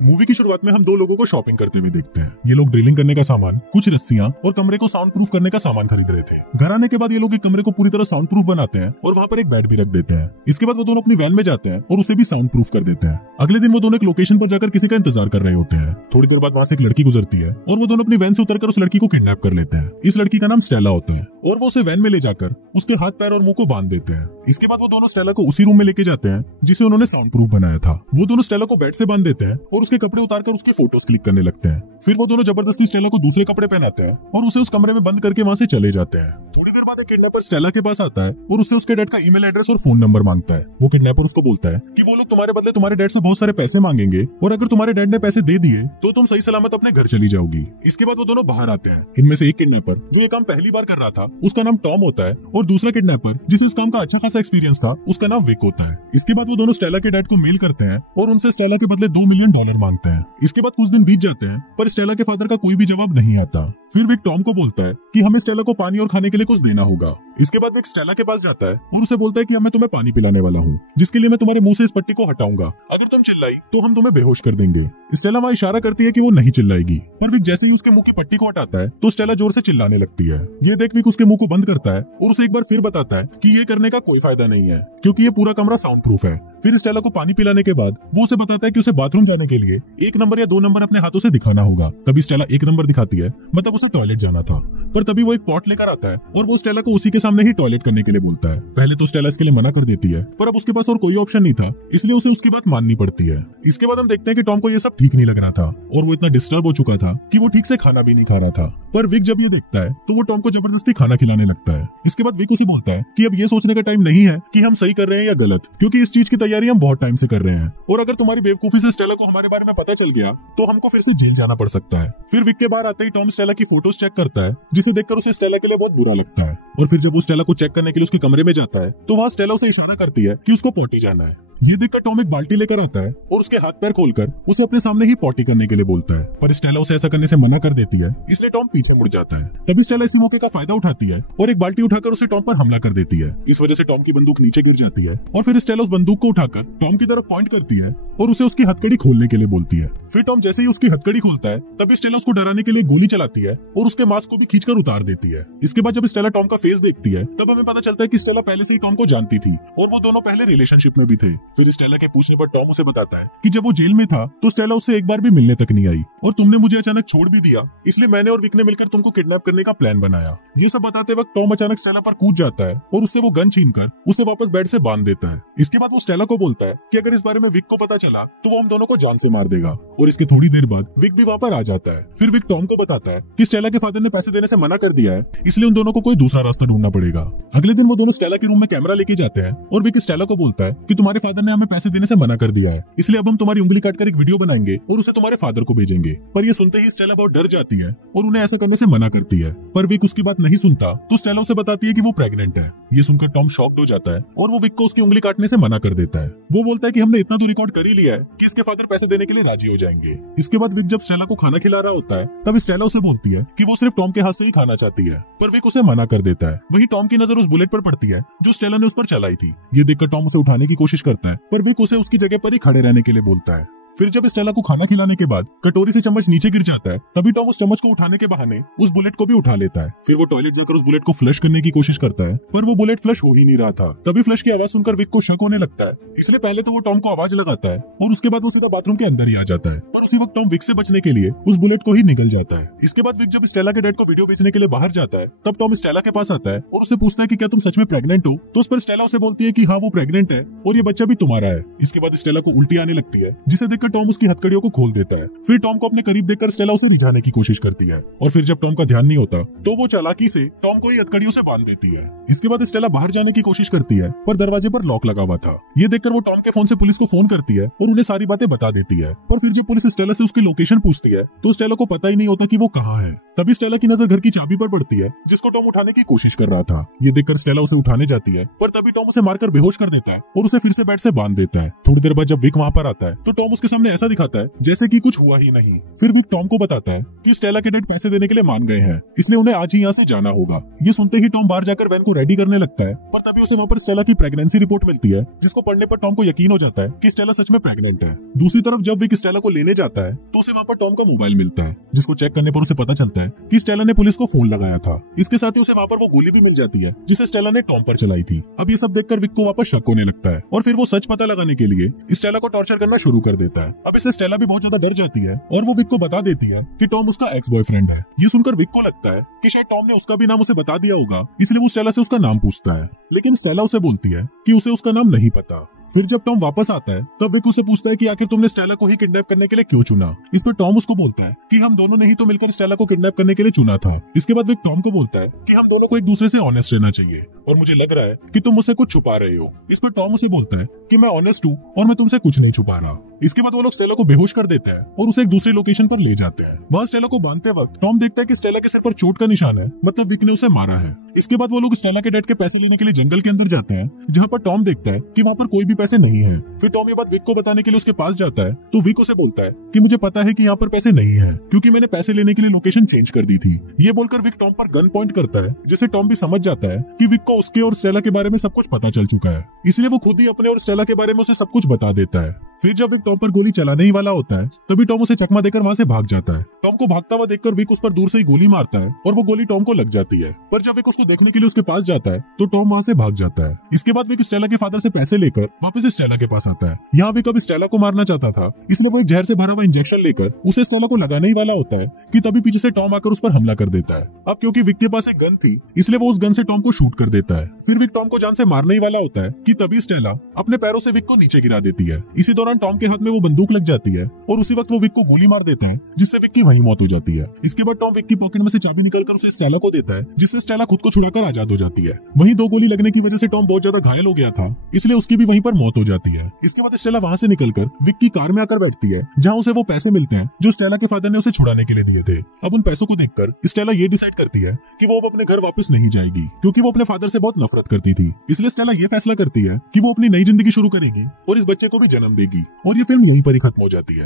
Movie की शुरुआत में हम दो लोगों को शॉपिंग करते हुए देखते हैं। ये लोग ड्रिलिंग करने का सामान, कुछ रस्सियां और कमरे को साउंड प्रूफ करने का सामान खरीद रहे थे। घर आने के बाद ये लोग एक कमरे को पूरी तरह साउंड प्रूफ बनाते हैं और वहाँ पर एक बेड भी रख देते हैं। इसके बाद वो दोनों अपनी वैन में जाते हैं और उसे भी साउंड प्रूफ कर देते हैं। अगले दिन वो दोनों एक लोकेशन पर जाकर किसी का इंतजार कर रहे होते हैं। थोड़ी देर बाद वहाँ से एक लड़की गुजरती है और वो दोनों अपनी वैन से उतरकर उस लड़की को किडनैप कर लेते हैं। इस लड़की का नाम स्टेला होता है और वो उसे वैन में ले जाकर उसके हाथ पैर और मुंह को बांध देते हैं। इसके बाद वो दोनों स्टेला को उसी रूम में लेके जाते हैं जिसे उन्होंने साउंड प्रूफ बनाया था। वो दोनों स्टेला को बेड से बांध देते हैं और उसके कपड़े उतारकर उसके फोटोज क्लिक करने लगते हैं। फिर वो दोनों जबरदस्ती स्टेला को दूसरे कपड़े पहनाते हैं और उसे उस कमरे में बंद करके वहाँ से चले जाते हैं। थोड़ी देर बाद एक किडनैपर स्टेला के पास आता है और उससे उसके डैड का ईमेल एड्रेस और फोन नंबर मांगता है। वो किडनैपर उसको बोलता है कि वो लोग तुम्हारे बदले तुम्हारे डैड से बहुत सारे पैसे मांगेंगे और अगर तुम्हारे डैड ने पैसे दे दिए तो तुम सही सलामत अपने घर चली जाओगी। इसके बाद वो दोनों बाहर आते हैं। इनमें से एक किडनैपर जो ये काम पहली बार कर रहा था उसका नाम टॉम होता है और दूसरा किडनैपर जिसे इस काम का अच्छा खासा एक्सपीरियंस था उसका नाम विक होता है। इसके बाद वो दोनों स्टेला के डैड को मेल करते हैं और उनसे स्टेला के बदले $2 मिलियन मांगते हैं। इसके बाद कुछ दिन बीत जाते हैं पर स्टेला के फादर का कोई भी जवाब नहीं आता। फिर विक टॉम को बोलता है कि हमें स्टेला को पानी और खाने के लिए कुछ देना होगा। इसके बाद विक स्टेला के पास जाता है और उसे बोलता है कि मैं तुम्हें पानी पिलाने वाला हूँ जिसके लिए मैं तुम्हारे मुंह से इस पट्टी को हटाऊंगा। अगर तुम चिल्लाई तो हम तुम्हें बेहोश कर देंगे। स्टेला वहाँ इशारा करती है कि वो नहीं चिल्लाएगी पर विक जैसे ही उसके मुंह की पट्टी को हटाता है तो स्टेला जोर से चिल्लाने लगती है। ये देख विक उसके मुंह को बंद करता है और उसे एक बार फिर बताता है कि ये करने का कोई फायदा नहीं है क्योंकि ये पूरा कमरा साउंड प्रूफ है। फिर स्टेला को पानी पिलाने के बाद वो उसे बताता है कि उसे बाथरूम जाने के लिए 1 नंबर या 2 नंबर अपने हाथों से दिखाना होगा। तभी स्टेला 1 नंबर दिखाती है, मतलब उसे टॉयलेट जाना था। पर तभी वो एक पॉट लेकर आता है और वो स्टेला को उसी के सामने ही टॉयलेट करने के लिए बोलता है। पहले तो स्टेला इसके लिए मना कर देती है पर अब उसके पास और कोई ऑप्शन नहीं था इसलिए उसे उसकी बात माननी पड़ती है। इसके बाद हम देखते हैं कि टॉम को ये सब ठीक नहीं लग रहा था और वो इतना डिस्टर्ब हो चुका था कि वो ठीक से खाना भी नहीं खा रहा था। पर विक जब ये देखता है तो वो टॉम को जबरदस्ती खाना खिलाने लगता है। इसके बाद विक उसे बोलता है कि अब ये सोचने का टाइम नहीं है कि हम सही कर रहे हैं या गलत, क्योंकि इस चीज की तैयारी हम बहुत टाइम से कर रहे हैं और अगर तुम्हारी बेवकूफी से स्टेला को हमारे बारे में पता चल गया तो हमको फिर से जेल जाना पड़ सकता है। फिर विक के बाहर आते ही टॉम स्टेला की फोटोज चेक करता है जिसे देखकर उसे स्टेला के लिए बहुत बुरा लगता है। और फिर जब वो स्टेला को चेक करने के लिए उसके कमरे में जाता है तो वहाँ स्टेला उसे इशारा करती है कि उसको पॉटी जाना है। ये देखकर टॉम एक बाल्टी लेकर आता है और उसके हाथ पैर खोलकर उसे अपने सामने ही पॉटी करने के लिए बोलता है पर स्टेला उसे ऐसा करने से मना कर देती है इसलिए टॉम पीछे मुड़ जाता है। तभी स्टेला इस मौके का फायदा उठाती है और एक बाल्टी उठाकर उसे टॉम पर हमला कर देती है। इस वजह से टॉम की बंदूक नीचे गिर जाती है और फिर स्टेला उस बंदूक को उठाकर टॉम की तरफ पॉइंट करती है और उसे उसकी हथकड़ी खोलने के लिए बोलती है। फिर टॉम जैसे ही उसकी हथकड़ी खोलता है तभी स्टेला उसको डराने के लिए गोली चलाती है और उसके मास्क को भी खींचकर उतार देती है। इसके बाद जब स्टेला टॉम का फेस देखती है तब हमें पता चलता है कि स्टेला पहले से ही टॉम को जानती थी और वो दोनों पहले रिलेशनशिप में भी थे। फिर स्टेला के पूछने पर टॉम उसे बताता है कि जब वो जेल में था तो स्टेला उससे एक बार भी मिलने तक नहीं आई और तुमने मुझे अचानक छोड़ भी दिया, इसलिए मैंने और विक ने मिलकर तुमको किडनैप करने का प्लान बनाया। ये सब बताते वक्त टॉम अचानक स्टेला पर कूद जाता है और उससे वो गन छीनकर उसे वापस बेड से बांध देता है। इसके बाद वो स्टेला को बोलता है कि अगर इस बारे में विक को पता चला तो वो हम दोनों को जान से मार देगा और इसके थोड़ी देर बाद विक भी वहाँ पर आ जाता है। फिर विक टॉम को बताता है कि स्टेला के फादर ने पैसे देने से मना कर दिया है इसलिए उन दोनों को कोई दूसरा रास्ता ढूंढना पड़ेगा। अगले दिन वो दोनों स्टेला के रूम में कैमरा लेके जाते हैं और विक स्टेला को बोलता है कि तुम्हारे फादर ने हमें पैसे देने से मना कर दिया है इसलिए अब हम तुम्हारी उंगली काटकर एक वीडियो बनाएंगे और उसे तुम्हारे फादर को भेजेंगे। पर ये सुनते ही स्टेला बहुत डर जाती है और उन्हें ऐसा करने से मना करती है पर विक उसकी बात नहीं सुनता तो स्टेला उसे बताती है कि वो प्रेग्नेंट है। ये सुनकर टॉम शॉक्ड हो जाता है और वो विक को उसकी उंगली काटने से मना कर देता है। वो बोलता है कि हमने इतना तो रिकॉर्ड कर ही लिया है कि इसके फादर पैसे देने के लिए राजी हो जाएंगे। इसके बाद विक जब स्टेला को खाना खिला रहा होता है तब स्टेला उसे बोलती है कि वो सिर्फ टॉम के हाथ से ही खाना चाहती है पर विक उसे मना कर देता है। वही टॉम की नजर उस बुलेट पर पड़ती है जो स्टेला ने उस पर चलाई थी। ये देखकर टॉम उसे उठाने की कोशिश करता है पर विक उसे उसकी जगह पर ही खड़े रहने के लिए बोलता है। फिर जब स्टेला को खाना खिलाने के बाद कटोरी से चम्मच नीचे गिर जाता है तभी टॉम उस चम्मच को उठाने के बहाने उस बुलेट को भी उठा लेता है। फिर वो टॉयलेट जाकर उस बुलेट को फ्लश करने की कोशिश करता है पर वो बुलेट फ्लश हो ही नहीं रहा था। तभी फ्लश की आवाज सुनकर विक को शक होने लगता है इसलिए पहले तो वो टॉम को आवाज लगाता है और उसके बाद वो सीधा बाथरूम के अंदर ही आ जाता है। पर उसी वक्त टॉम विक से बचने के लिए उस बुलेट को ही निकल जाता है। इसके बाद विक जब स्टेला के डैड को वीडियो बेचने के लिए बाहर जाता है तब टॉम स्टेला के पास आता है और उसे पूछता है कि क्या तुम सच में प्रेग्नेंट हो। तो उस पर स्टेला उसे बोलती है कि हाँ वो प्रेग्नेंट है और ये बच्चा भी तुम्हारा है। इसके बाद स्टेला को उल्टी आने लगती है जिसे देखकर टॉम उसकी हथकड़ियों को खोल देता है। फिर टॉम को अपने करीब देखकर स्टेला उसे रिझाने की कोशिश करती है और फिर जब टॉम का ध्यान नहीं होता तो वो चालाकी से टॉम को ही हथकड़ियों से बांध देती है। इसके बाद स्टेला बाहर जाने की कोशिश करती है पर दरवाजे पर लॉक लगा हुआ था। ये देखकर वो टॉम के फोन से पुलिस को फोन करती है और उन्हें सारी बातें बता देती है। पर फिर जब पुलिस स्टेला से उसकी लोकेशन पूछती है तो स्टेला को पता ही नहीं होता कि वो कहाँ है। तभी स्टेला की नजर घर की चाबी पर पड़ती है जिसको टॉम उठाने की कोशिश कर रहा था। ये देखकर स्टेला उसे उठाने जाती है पर तभी टॉम उसे मारकर बेहोश कर देता है और उसे फिर से बेड से बांध देता है। थोड़ी देर बाद जब विक वहाँ पर आता है तो टॉम उसके सामने सामने ऐसा दिखाता है जैसे कि कुछ हुआ ही नहीं। फिर विक टॉम को बताता है कि स्टेला के डैड पैसे देने के लिए मान गए हैं, इसलिए उन्हें आज ही यहाँ से जाना होगा। ये सुनते ही टॉम बाहर जाकर वैन को रेडी करने लगता है, पर तभी उसे वहाँ पर स्टेला की प्रेगनेंसी रिपोर्ट मिलती है, जिसको पढ़ने पर टॉम को यकीन हो जाता है कि स्टेला सच में प्रेग्नेंट है। दूसरी तरफ जब विक स्टेला को लेने जाता है तो उसे वहाँ पर टॉम का मोबाइल मिलता है, जिसको चेक करने पर उसे पता चलता है कि स्टेला ने पुलिस को फोन लगाया था। इसके साथ ही उसे वहाँ पर वो गोली भी मिल जाती है जिसे स्टेला ने टॉम पर चलाई थी। अब ये सब देखकर विक को वापस शक होने लगता है और फिर वो सच पता लगाने के लिए स्टेला को टॉर्चर करना शुरू कर देता है। अब इससे स्टेला भी बहुत ज्यादा डर जाती है और वो विक को बता देती है कि टॉम उसका एक्स बॉयफ्रेंड है। ये सुनकर विक को लगता है कि शायद टॉम ने उसका भी नाम उसे बता दिया होगा, इसलिए वो स्टेला से उसका नाम पूछता है, लेकिन स्टेला उसे बोलती है कि उसे उसका नाम नहीं पता। फिर जब टॉम वापस आता है तब विक उसे पूछता है कि आखिर तुमने स्टेला को ही किडनैप करने के लिए क्यों चुना। इस पर टॉम उसको बोलता है कि हम दोनों ने ही तो मिलकर स्टेला को किडनैप करने के लिए चुना था। इसके बाद विक टॉम को बोलता है कि हम दोनों को एक दूसरे से ऑनेस्ट रहना चाहिए और मुझे लग रहा है कि तुम मुझसे कुछ छुपा रहे हो। इस पर टॉम उसे बोलता है कि मैं ऑनेस्ट हूँ और मैं तुमसे कुछ नहीं छुपा रहा। इसके बाद वो लोग स्टेला को बेहोश कर देते हैं और उसे एक दूसरी लोकेशन पर ले जाते हैं। वहाँ स्टेला को बांधते वक्त टॉम देखता है कि स्टेला के सिर पर चोट का निशान है, मतलब विक ने उसे मारा है। इसके बाद वो लोग स्टेला के डैड के पैसे लेने के लिए जंगल के अंदर जाते हैं, जहाँ पर टॉम देखता है कि वहाँ पर कोई भी पैसे नहीं है। फिर टॉम ये बात विक को बताने के लिए उसके पास जाता है तो विक उसे बोलता है कि मुझे पता है कि यहाँ पर पैसे नहीं है, क्योंकि मैंने पैसे लेने के लिए लोकेशन चेंज कर दी थी। ये बोलकर विक टॉम पर गन पॉइंट करता है, जिससे टॉम भी समझ जाता है कि विक को उसके और स्टेला के बारे में सब कुछ पता चल चुका है, इसलिए वो खुद ही अपने और स्टेला के बारे में उसे सब कुछ बता देता है। फिर जब विक टॉम पर गोली चलाने ही वाला होता है तभी टॉम उसे चकमा देकर वहाँ से भाग जाता है। टॉम को भागता हुआ देखकर विक उस पर दूर से ही गोली मारता है और वो गोली टॉम को लग जाती है, पर जब विक उसको देखने के लिए उसके पास जाता है तो टॉम वहाँ से भाग जाता है। इसके बाद विक स्टेला के फादर से पैसे लेकर वापस स्टेला के पास आता है। यहाँ विक अब स्टेला को मारना चाहता था, इसलिए वो एक जहर से भरा हुआ इंजेक्शन लेकर उसे स्टेला को लगाने ही वाला होता है कि तभी पीछे से टॉम आकर उस पर हमला कर देता है। अब क्योंकि विक के पास एक गन थी, इसलिए वो उस गन से टॉम को शूट कर देता है। फिर विक टॉम को जान से मारने ही वाला होता है कि तभी स्टेला अपने पैरों से विक को नीचे गिरा देती है। इसी दौरान टॉम के हाथ में वो बंदूक लग जाती है और उसी वक्त वो विक को गोली मार देते हैं, जिससे विक की वहीं मौत हो जाती है। इसके बाद टॉम विक की पॉकेट में से चाबी निकालकर उसे स्टेला को देता है, जिससे स्टेला खुद को छुड़ाकर आजाद हो जाती है। वहीं 2 गोली लगने की वजह से टॉम बहुत ज्यादा घायल हो गया था, इसलिए उसकी भी वहीं पर मौत हो जाती है। इसके बाद स्टेला वहाँ से निकलकर विक की कार में आकर बैठती है, जहाँ उसे वो पैसे मिलते हैं जो स्टेला के फादर ने उसे छुड़ाने के लिए दिए थे। अब उन पैसों को देखकर स्टेला ये डिसाइड करती है कि वो अब अपने घर वापस नहीं जाएगी, क्योंकि वो अपने फादर से बहुत नफरत करती थी। इसलिए स्टेला ये फैसला करती है कि वो अपनी नई जिंदगी शुरू करेगी और इस बच्चे को भी जन्म देगी, और ये फिल्म यहीं पर ही खत्म हो जाती है।